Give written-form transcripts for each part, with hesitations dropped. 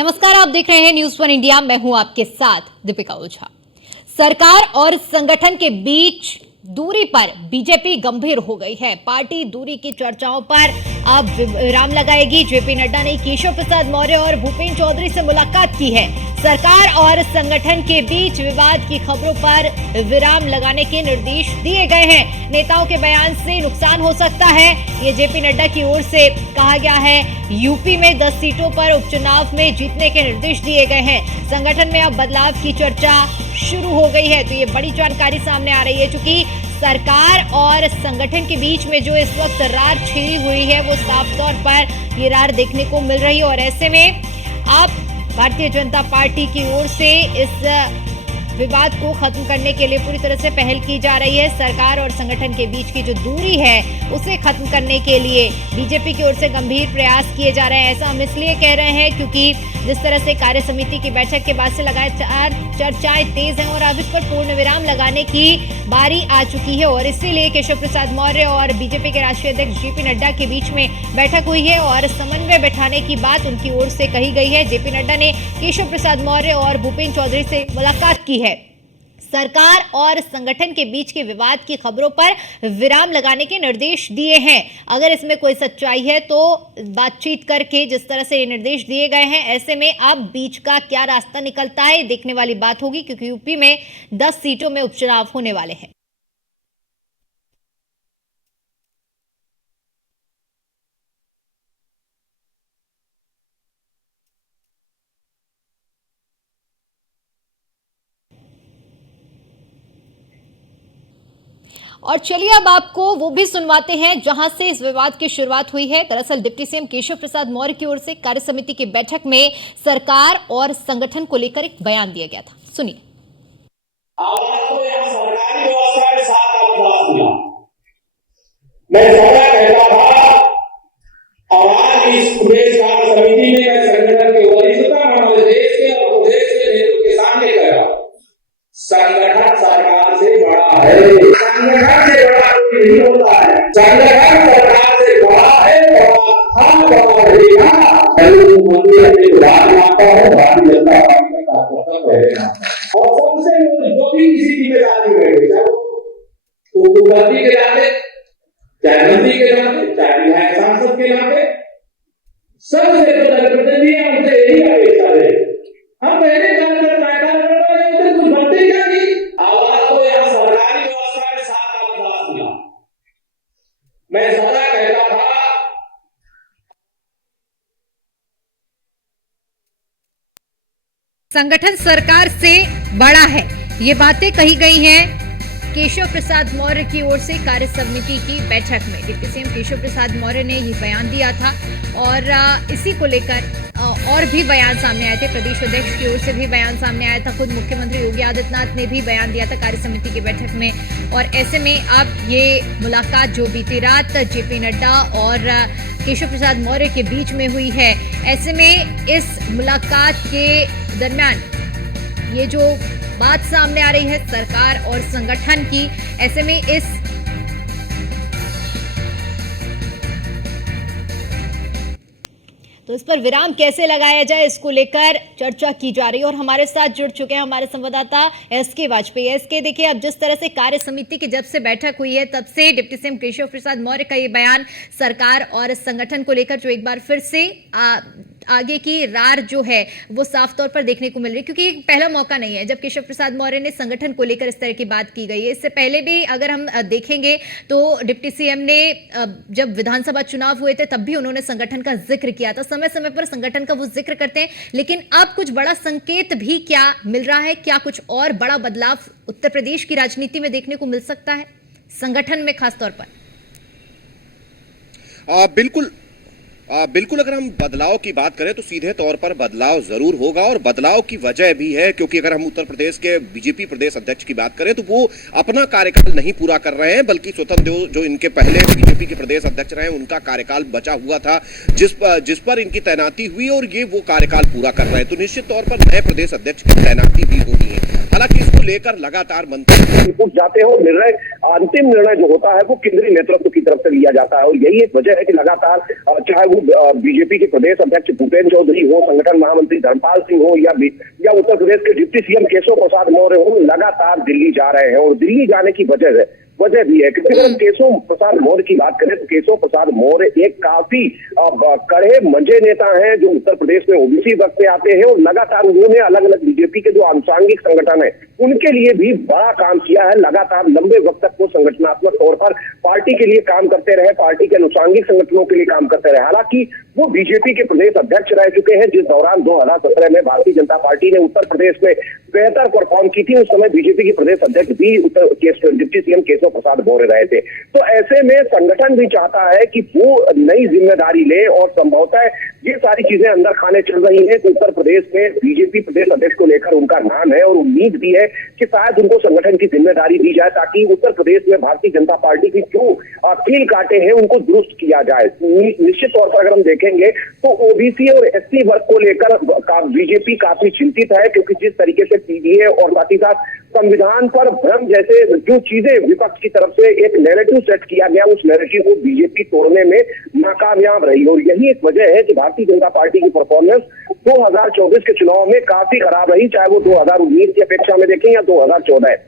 नमस्कार, आप देख रहे हैं न्यूज़ वन इंडिया। मैं हूं आपके साथ दीपिका ओझा। सरकार और संगठन के बीच दूरी पर बीजेपी गंभीर हो गई है। पार्टी दूरी की चर्चाओं पर अब विराम लगाएगी। जेपी नड्डा ने केशव प्रसाद मौर्य और भूपेन्द्र चौधरी से मुलाकात की है। सरकार और संगठन के बीच विवाद की खबरों पर विराम लगाने के निर्देश दिए गए हैं। नेताओं के बयान से नुकसान हो सकता है, ये जेपी नड्डा की ओर से कहा गया है। यूपी में 10 सीटों पर उपचुनाव में जीतने के निर्देश दिए गए हैं। संगठन में अब बदलाव की चर्चा शुरू हो गई है, तो ये बड़ी जानकारी सामने आ रही है। चूंकि सरकार और संगठन के बीच में जो इस वक्त रार छिड़ी हुई है, वो साफ तौर पर ये रार देखने को मिल रही है। और ऐसे में आप भारतीय जनता पार्टी की ओर से इस विवाद को खत्म करने के लिए पूरी तरह से पहल की जा रही है। सरकार और संगठन के बीच की जो दूरी है, उसे खत्म करने के लिए बीजेपी की ओर से गंभीर प्रयास किए जा रहे हैं। ऐसा हम इसलिए कह रहे हैं क्योंकि जिस तरह से कार्य समिति की बैठक के बाद से लगातार चर्चाएं तेज हैं और अब इस पर पूर्ण विराम लगाने की बारी आ चुकी है। और इसीलिए केशव प्रसाद मौर्य और बीजेपी के राष्ट्रीय अध्यक्ष जेपी नड्डा के बीच में बैठक हुई है और समन्वय बैठाने की बात उनकी ओर से कही गई है। जेपी नड्डा ने केशव प्रसाद मौर्य और भूपेन्द्र चौधरी से मुलाकात की है। सरकार और संगठन के बीच के विवाद की खबरों पर विराम लगाने के निर्देश दिए हैं। अगर इसमें कोई सच्चाई है तो बातचीत करके जिस तरह से ये निर्देश दिए गए हैं, ऐसे में अब बीच का क्या रास्ता निकलता है, देखने वाली बात होगी, क्योंकि यूपी में 10 सीटों में उपचुनाव होने वाले हैं। और चलिए अब आपको वो भी सुनवाते हैं जहां से इस विवाद की शुरुआत हुई है। दरअसल डिप्टी सीएम केशव प्रसाद मौर्य की ओर से कार्य समिति की बैठक में सरकार और संगठन को लेकर एक बयान दिया गया था। सुनिए। सरकारी व्यवस्था के साथ मैं सदा कहता था और आज इस प्रदेश कार्य समिति में मैं संगठन के वरिष्ठता हमारे देश के और प्रदेश के नेतृत्व के सामने कहा, संगठन सरकार से बड़ा है। संगठन से बड़ा कोई नहीं होता है। संगठन सरकार से बड़ा है, बड़ा था, बड़ा रहेगा। मुख्यमंत्री अपने विभाग में आता है, भारतीय जनता पार्टी का कार्यकर्ता रहेगा। और सबसे जो भी किसी जिम्मेदारी में चाहे वो मुख्यमंत्री के नाते, चाहे मंत्री के नाते, चाहे विधायक सांसद के नाते, सबसे प्रतिनिधि उनसे यही अपेक्षा है। हम पहले कुछ बनते क्या नहीं। आवाज तो यहाँ सरकारी व्यवस्था के साथ आवाज दिया। मैं सदा कहता था संगठन सरकार से बड़ा है, ये बातें कही गई हैं केशव प्रसाद मौर्य की ओर से कार्य समिति की बैठक में। डिप्टी सीएम केशव प्रसाद मौर्य ने ये बयान दिया था और इसी को लेकर और भी बयान सामने आए थे। प्रदेश अध्यक्ष की ओर से भी बयान सामने आया था। खुद मुख्यमंत्री योगी आदित्यनाथ ने भी बयान दिया था कार्य समिति की बैठक में। और ऐसे में अब ये मुलाकात जो बीती रात जेपी नड्डा और केशव प्रसाद मौर्य के बीच में हुई है, ऐसे में इस मुलाकात के दरमियान ये जो बात सामने आ रही है सरकार और संगठन की, ऐसे में तो इस पर विराम कैसे लगाया जाए, इसको लेकर चर्चा की जा रही है। और हमारे साथ जुड़ चुके हैं हमारे संवाददाता एसके वाजपेयी। एसके, देखिए, अब जिस तरह से कार्य समिति की जब से बैठक हुई है, तब से डिप्टी सीएम केशव प्रसाद मौर्य का ये बयान सरकार और संगठन को लेकर जो एक बार फिर से आगे की रार जो है वो साफ तौर पर देखने को मिल रही है, क्योंकि पहला मौका नहीं है जब केशव प्रसाद मौर्य ने संगठन को लेकर इस तरह की बात की गई है। इससे पहले भी अगर हम देखेंगे तो डिप्टी सीएम ने जब विधानसभा चुनाव हुए थे तब भी उन्होंने संगठन का जिक्र किया था। समय समय पर संगठन का वो जिक्र करते हैं, लेकिन अब कुछ बड़ा संकेत भी क्या मिल रहा है? क्या कुछ और बड़ा बदलाव उत्तर प्रदेश की राजनीति में देखने को मिल सकता है, संगठन में खासतौर पर? बिल्कुल अगर हम बदलाव की बात करें तो सीधे तौर पर बदलाव जरूर होगा और बदलाव की वजह भी है, क्योंकि अगर हम उत्तर प्रदेश के बीजेपी प्रदेश अध्यक्ष की बात करें तो वो अपना कार्यकाल नहीं पूरा कर रहे हैं, बल्कि स्वतंत्र देव जो इनके पहले बीजेपी के प्रदेश अध्यक्ष रहे उनका कार्यकाल बचा हुआ था, जिस पर इनकी तैनाती हुई और ये वो कार्यकाल पूरा कर रहे हैं। तो निश्चित तौर पर नए प्रदेश अध्यक्ष की तैनाती भी होनी है। हालांकि इसको लेकर लगातार मंत्री जाते हो, निर्णय अंतिम निर्णय जो होता है वो केंद्रीय नेतृत्व की तरफ से लिया जाता है। और यही एक वजह है कि लगातार चाहे वो बीजेपी के प्रदेश अध्यक्ष भूपेंद्र चौधरी हो, संगठन महामंत्री धर्मपाल सिंह हो, या उत्तर प्रदेश के डिप्टी सीएम केशव प्रसाद मौर्य हो, लगातार दिल्ली जा रहे हैं। और दिल्ली जाने की वजह भी है क्योंकि अगर हम केशव प्रसाद मौर्य की बात करें तो केशव प्रसाद मौर्य एक काफी कड़े मंजे नेता हैं जो उत्तर प्रदेश में ओबीसी वर्ग से आते हैं। और लगातार उन्होंने अलग अलग बीजेपी के जो आनुषांगिक संगठन है उनके लिए भी बड़ा काम किया है। लगातार लंबे वक्त तक वो संगठनात्मक तौर पर पार्टी के लिए काम करते रहे, पार्टी के अनुषांगिक संगठनों के लिए काम करते रहे। हालांकि वो बीजेपी के प्रदेश अध्यक्ष रह चुके हैं। जिस दौरान 2017 में भारतीय जनता पार्टी ने उत्तर प्रदेश में बेहतर परफॉर्म की थी, उस समय बीजेपी के प्रदेश अध्यक्ष भी डिप्टी सीएम केशव प्रसाद मौर्य रहे थे। तो ऐसे में संगठन भी चाहता है कि वो नई जिम्मेदारी ले और संभवतः ये सारी चीजें अंदर खाने चल रही हैं। तो उत्तर प्रदेश में बीजेपी प्रदेश अध्यक्ष को लेकर उनका नाम है और उम्मीद भी है कि शायद उनको संगठन की जिम्मेदारी दी जाए ताकि उत्तर प्रदेश में भारतीय जनता पार्टी की जो कील काटे हैं उनको दुरुस्त किया जाए। निश्चित तौर पर अगर हम देखेंगे तो ओबीसी और एससी वर्ग को लेकर बीजेपी काफी चिंतित है क्योंकि जिस तरीके से पीडीए और साथ ही साथ संविधान पर भ्रम जैसे जो चीजें विपक्ष की तरफ से एक नैरेटिव सेट किया गया, उस नैरेटिव को बीजेपी तोड़ने में नाकामयाब रही। और यही एक वजह है कि भारतीय जनता पार्टी की परफॉर्मेंस 2024 के चुनाव में काफी खराब रही, चाहे वो 2019 की अपेक्षा में देखें या 2014।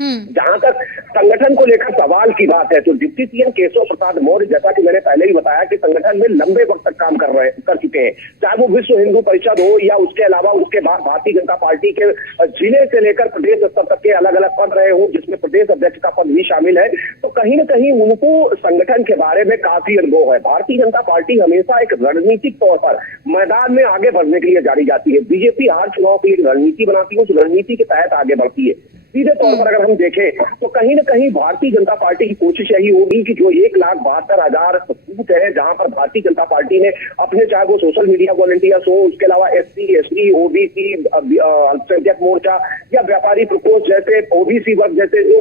जहां तक संगठन को लेकर सवाल की बात है तो डिप्टी सीएम केशव प्रसाद मौर्य, जैसा कि मैंने पहले ही बताया कि संगठन में लंबे वक्त तक काम कर चुके हैं, चाहे वो विश्व हिंदू परिषद हो या उसके अलावा उसके बाद भारतीय जनता पार्टी के जिले से लेकर प्रदेश स्तर तक के अलग अलग पद रहे हो, जिसमें प्रदेश अध्यक्ष का पद भी शामिल है। तो कहीं न कहीं उनको संगठन के बारे में काफी अनुभव है। भारतीय जनता पार्टी हमेशा एक रणनीतिक तौर पर मैदान में आगे बढ़ने के लिए जानी जाती है। बीजेपी हर चुनाव की एक रणनीति बनाती है, उस रणनीति के तहत आगे बढ़ती है। सीधे तौर पर अगर हम देखें तो कहीं न कहीं भारतीय जनता पार्टी की कोशिश यही होगी कि जो 1,72,000 बूथ है जहां पर भारतीय जनता पार्टी ने अपने, चाहे वो सोशल मीडिया वॉलंटियर्स हो, उसके अलावा एससी, एसटी, ओबीसी, अल्पसंख्यक मोर्चा या व्यापारी प्रकोष्ठ जैसे ओबीसी वर्ग जैसे जो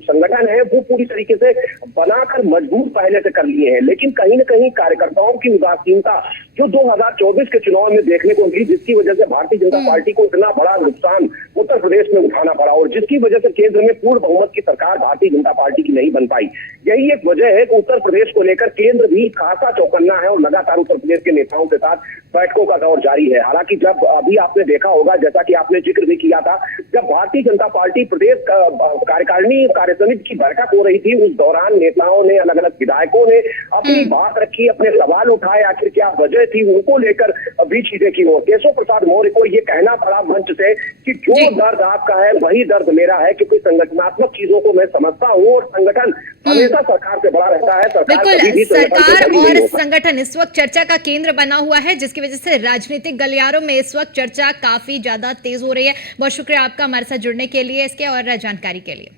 संगठन है वो पूरी तरीके से बनाकर मजबूत पहले से कर लिए हैं। लेकिन कहीं न कहीं कार्यकर्ताओं की उदासीनता जो 2024 के चुनाव में देखने को मिली, जिसकी वजह से भारतीय जनता पार्टी को इतना बड़ा नुकसान उत्तर प्रदेश में उठाना पड़ा और जिसकी वजह से केंद्र में पूर्ण बहुमत की सरकार भारतीय जनता पार्टी की नहीं बन पाई। यही एक वजह है कि उत्तर प्रदेश को लेकर केंद्र भी खासा चौकन्ना है और लगातार उत्तर प्रदेश के नेताओं के साथ बैठकों का दौर जारी है। हालांकि जब अभी आपने देखा होगा, जैसा कि आपने जिक्र भी किया था, जब भारतीय जनता पार्टी प्रदेश कार्यकारिणी कार्यसमिति की बैठक हो रही थी, उस दौरान नेताओं ने, अलग अलग विधायकों ने अपनी बात रखी, अपने सवाल उठाए, आखिर क्या वजह थी, उनको लेकर भी चीजें की। और केशव प्रसाद मौर्य को ये कहना पड़ा मंच से कि जो दर्द आपका है वही दर्द मेरा है, क्योंकि संगठनात्मक चीजों को मैं समझता हूँ और संगठन हमेशा सरकार से बड़ा रहता है। बिल्कुल, सरकार और संगठन इस वक्त चर्चा का केंद्र बना हुआ है, जिसकी वजह से राजनीतिक गलियारों में इस वक्त चर्चा काफी ज्यादा तेज हो रही है। बहुत शुक्रिया आपका हमारे साथ जुड़ने के लिए, इसके और जानकारी के लिए।